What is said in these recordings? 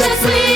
щасливе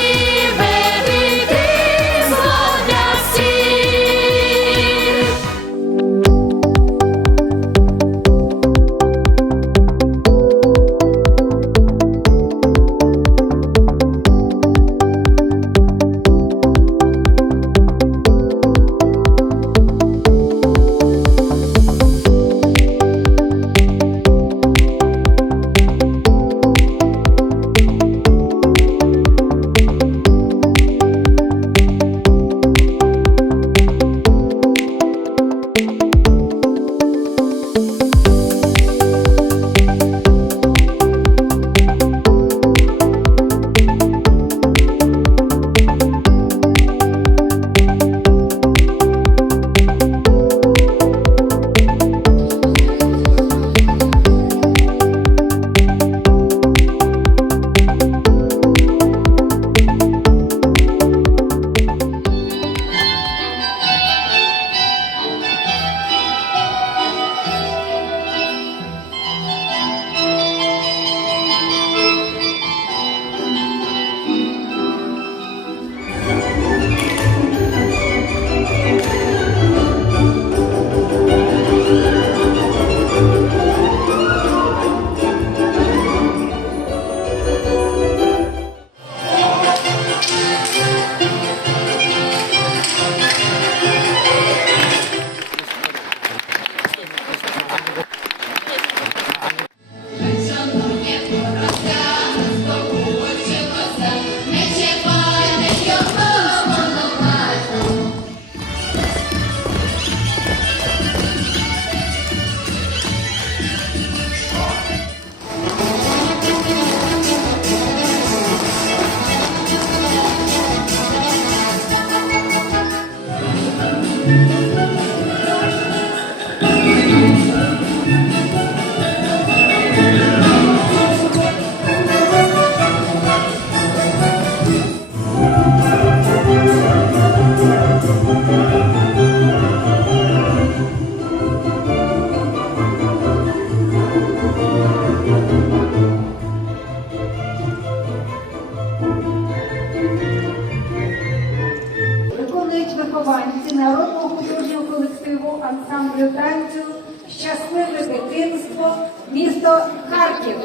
вихованці народного художнього колективу ансамблю танцю Щасливе дитинство, місто Харків.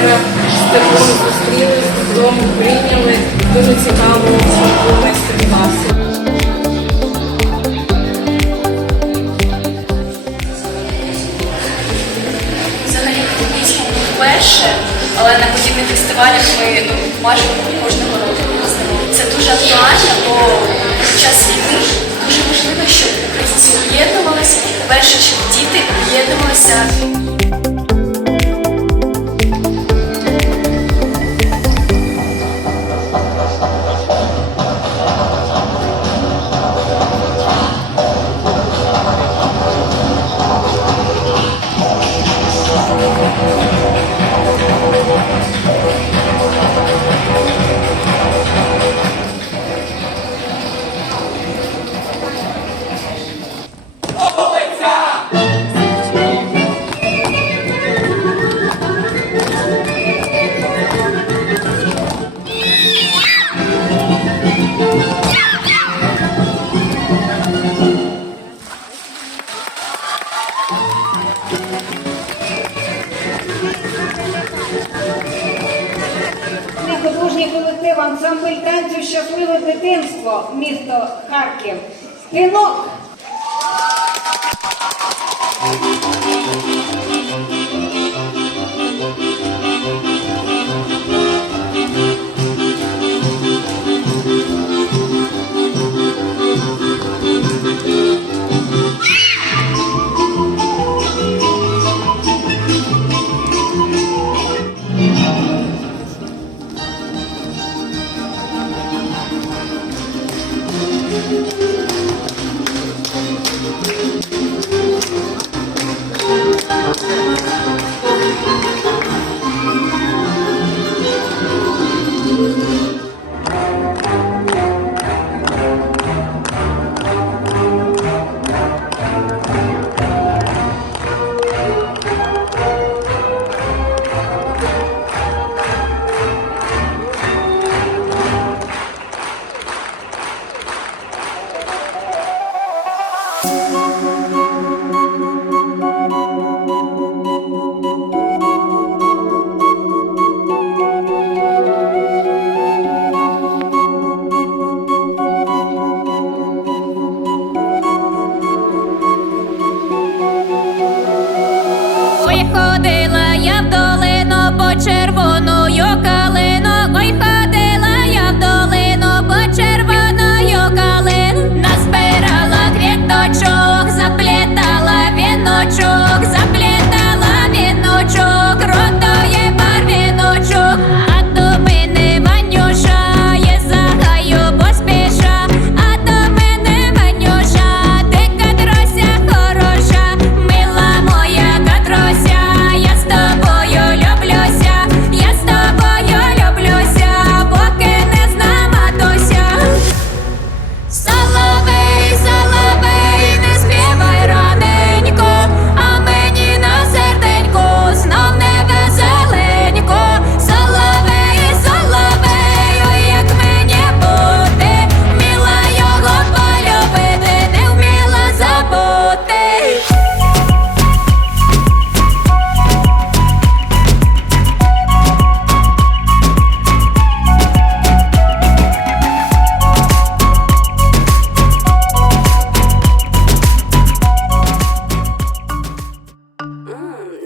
Атмосфера, з теплом зустріли, додому прийняли. Дуже цікаво був майстер-клас. Взагалі Хмельницькому вперше, але на подібних фестивалях ми ну, майже кожного року. Це дуже актуально, бо під час війни дуже важливо, щоб українці об'єднувалися, перше, щоб діти об'єднувалися. Харків. Спінок!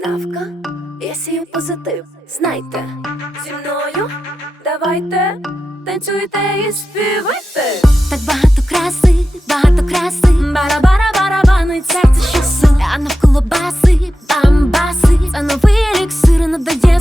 ставка, я сію позитив, знайте зі мною давайте танцюйте і співайте. Так багато краси, багато краси, барабара, барабани, серце що сил, а навколо баси, бамбаси, а новий рік сирено дає.